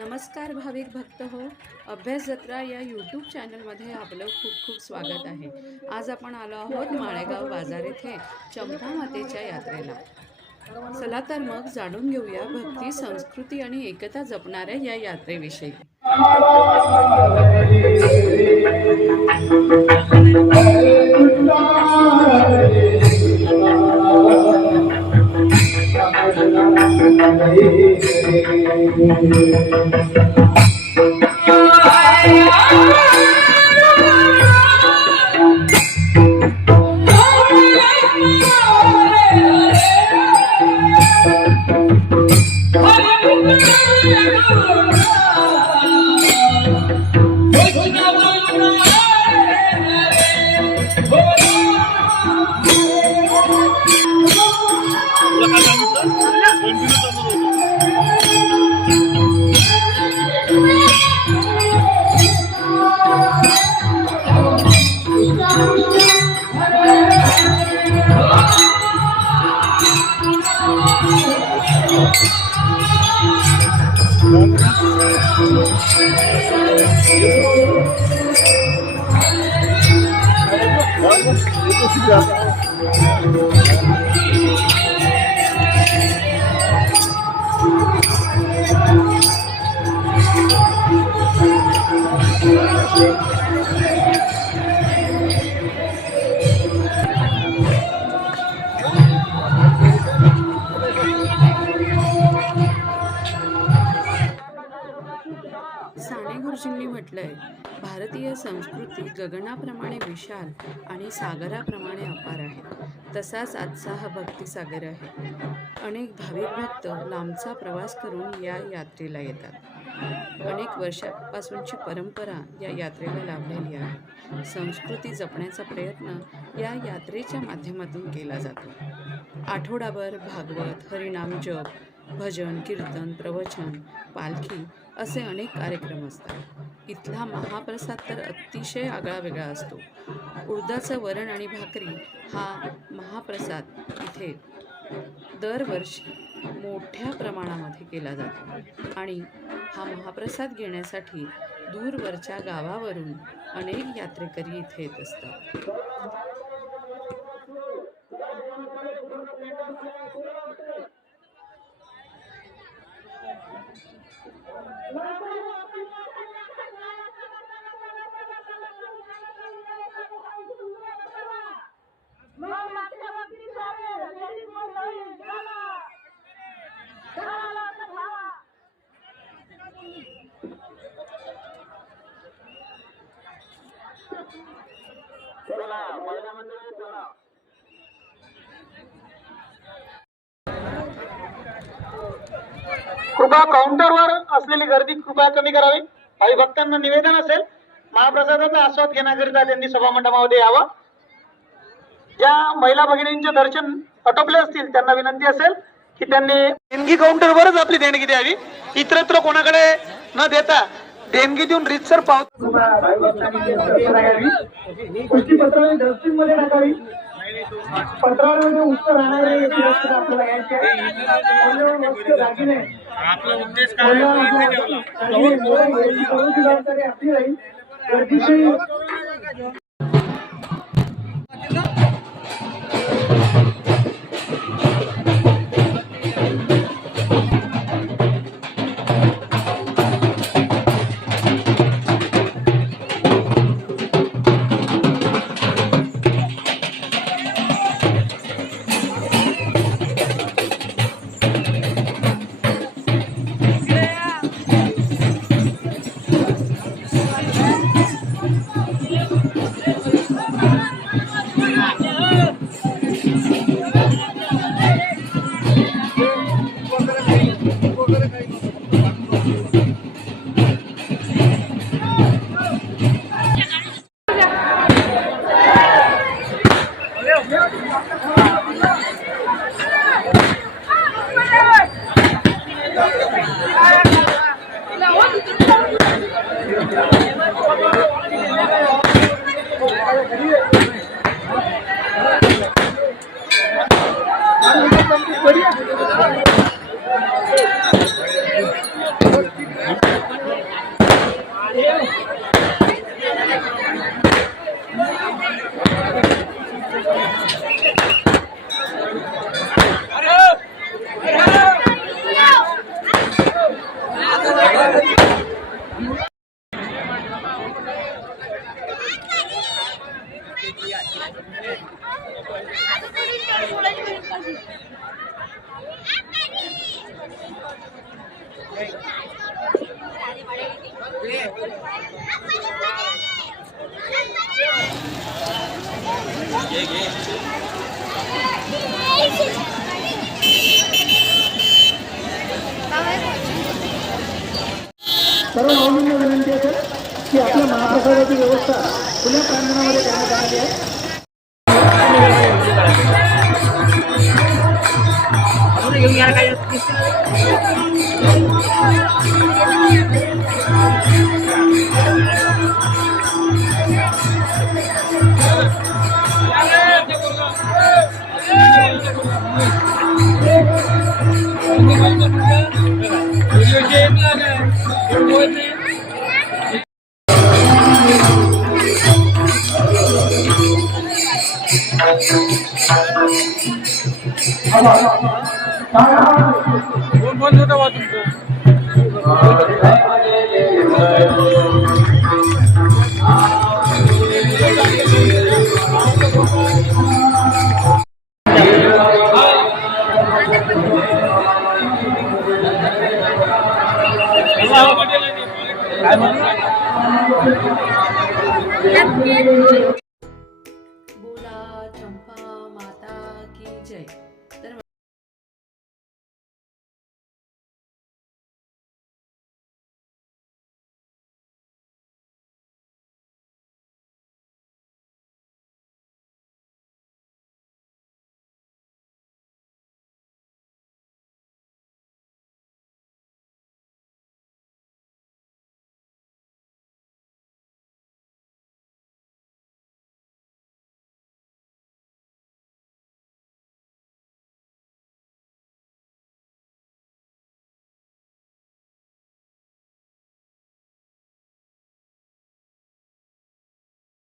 नमस्कार भाविक भक्त हो, अभ्यास जत्रा या यूट्यूब चॅनलमध्ये आपलं खूप खूप स्वागत आहे। आज आपण आलो आहोत माळेगाव बाजार येथे चंपा मातेच्या यात्रेला। चला तर मग जाणून घेऊया भक्ती, संस्कृती आणि एकता जपणाऱ्या या यात्रेविषयी। साने गुरुजींनी म्हटलंय, भारतीय संस्कृती गगनाप्रमाणे विशाल आणि सागराप्रमाणे अपार आहे, तसाच आजचा हा भक्तिसागर आहे। अनेक भाविक भक्त लांबचा प्रवास करून या यात्रेला येतात। अनेक वर्षांपासूनची परंपरा या यात्रेला लाभलेली आहे। संस्कृती जपण्याचा प्रयत्न या यात्रेच्या माध्यमातून केला जातो। आठवडाभर भागवत, हरिनाम जप, भजन, कीर्तन, प्रवचन, पालखी असे अनेक कार्यक्रम असतात। इथला महाप्रसाद तर अतिशय आगळावेगळा असतो। उडदाचं वरण आणि भाकरी हा महाप्रसाद इथे दरवर्षी मोठ्या प्रमाणामध्ये केला जातो आणि हा महाप्रसाद घेण्यासाठी दूरवरच्या गावावरून अनेक यात्रेकरी इथे येत असतात। कृपा काउंटरवर असलेली गर्दी कृपया कमी करावी। भावी भक्तांना निवेदन असेल, महाप्रसादाचा आस्वाद घेण्याकरिता त्यांनी सभामंडपामध्ये यावं। ज्या महिला भगिनींचे दर्शन आटोपले असतील त्यांना विनंती असेल की त्यांनी देणगी काउंटरवरच आपली देणगी द्यावी। इतरत्र कोणाकडे न देता देणगी देऊन रीतसर डस्टबिनमध्ये टाकावी। पत्रावळीमध्ये उत्तर राहणारे आपल्याला घ्यायचे दागिने आपला उद्देश काय आपली राहील गर्दीशी सर्व माऊलींना विनंती असेल की आपल्या महाप्रसादाची व्यवस्था खुल्या प्रांगणामध्ये करण्यात आली आहे. बोला चंपा माता की जय.